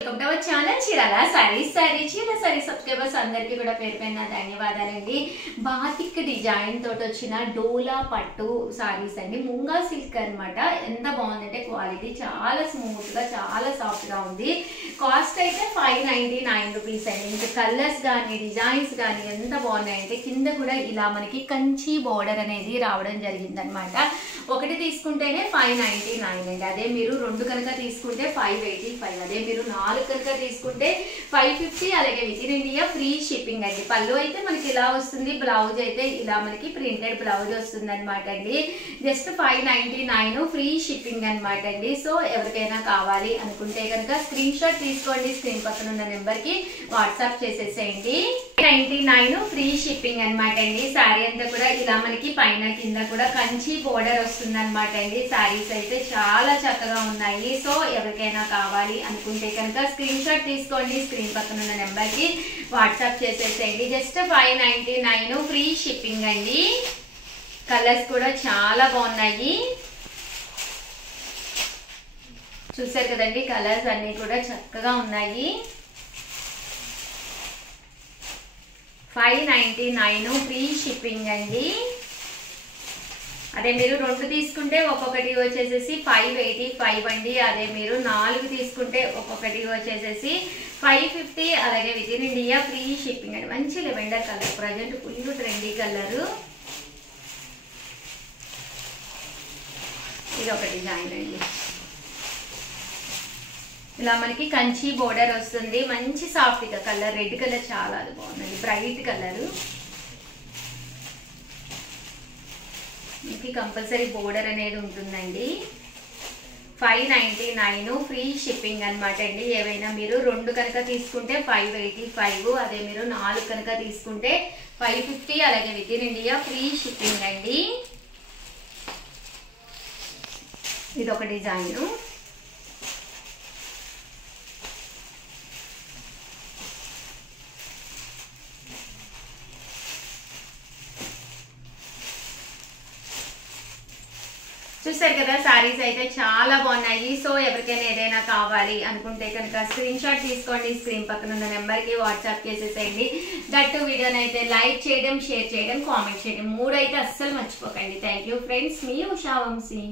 Welcome to our channel Chirala sorry subscribers అందరికీ కూడా పేరు పైన ధన్యవాదాలండి. బాతిక్ డిజైన్ తోటి వచ్చిన డోలా పట్టు సారీస్ అండి. ముంగా సిల్క్ అన్నమాట. ఎంత బాగుందంటే క్వాలిటీ చాలా స్మూత్ గా చాలా సాఫ్ట్ గా ఉంది. కాస్ట్ అయితే 599 రూపీస్ అండి. ఇంకా కలర్స్ కానీ డిజైన్స్ కానీ ఎంత బాగున్నాయంటే కింద కూడా ఇలా మనకి కంచి బోర్డర్ అనేది రావడం జరిగింది అనమాట. ఒకటి తీసుకుంటేనే 599 అండి. అదే మీరు రెండు కనుక తీసుకుంటే 585. అదే మీరు 4 కనుక తీసుకుంటే 550. అలాగే with in India free shipping అండి. పళ్ళు అయితే మనకి ఇలా వస్తుంది, బ్లౌజ్ అయితే ఇలా మనకి ప్రింటెడ్ బ్లౌజ్ వస్తుంది అనమాట అండి. జస్ట్ 599 ఫ్రీ షిప్పింగ్ అనమాట అండి. సో ఎవరికైనా కావాలి అనుకుంటే కనుక స్క్రీన్ షాట్ తీసుకోండి, స్క్రీన్ పక్కన ఉన్న నెంబర్ కి వాట్సాప్ చేసేసేయండి. 599 ఫ్రీ షిప్పింగ్ అనమాట అండి. శారీ అంతా కూడా ఇలా మనకి పైన కింద కూడా కంచి బోర్డర్ వస్తుంది అనమాట అండి. శారీస్ అయితే చాలా చక్కగా ఉన్నాయి. సో ఎవరికైనా కావాలి అనుకుంటే కనుక స్క్రీన్ షాట్ తీసుకోండి, స్క్రీన్ పక్కన ఉన్న నెంబర్ కి వాట్సాప్ చేసేసేయండి. జస్ట్ 599 ఫ్రీ షిప్పింగ్ అండి. కలర్స్ కూడా చాలా బాగున్నాయి. చూసారు కదండి, కలర్స్ అన్ని కూడా చక్కగా ఉన్నాయి. 599 ఫ్రీ షిప్పింగ్ అండి. అదే మీరు రెండు తీసుకుంటే ఒక్కొక్కటి వచ్చేసేసి 585 అండి. అదే మీరు 4 తీసుకుంటే ఒక్కొక్కటి వచ్చేసేసి 550. అలాగే with in India free shipping అండి. మంచి lavender colour, present full trendy colour. ఇది ఒక డిజైన్ అండి. ఇలా మనకి కంచి బోర్డర్ వస్తుంది. మంచి సాఫ్ట్ గా కలర్, రెడ్ కలర్ చాలా బాగుందండి, బ్రైట్ కలర్. మీకు కంపల్సరీ బోర్డర్ అనేది ఉంటుందండి. 599 ఫ్రీ షిప్పింగ్ అనమాట అండి. ఏవైనా మీరు రెండు కనుక తీసుకుంటే 585. అదే మీరు 4 కనుక తీసుకుంటే 550. అలాగే with in India free shipping అండి. ఇది ఒక డిజైన్. చూసారు కదా, సారీస్ అయితే చాలా బాగున్నాయి. సో ఎవరికైనా ఏదైనా కావాలి అనుకుంటే కనుక స్క్రీన్ షాట్ తీసుకోండి, స్క్రీన్ పక్కన ఉన్న నెంబర్ కి వాట్సాప్ చేసేసేయండి. దట్టు వీడియోని అయితే లైక్ చేయడం, షేర్ చేయడం, కామెంట్ చేయడం 3 అయితే అస్సలు మర్చిపోకండి. Thank you friends. మీ ఉషా వంశీ.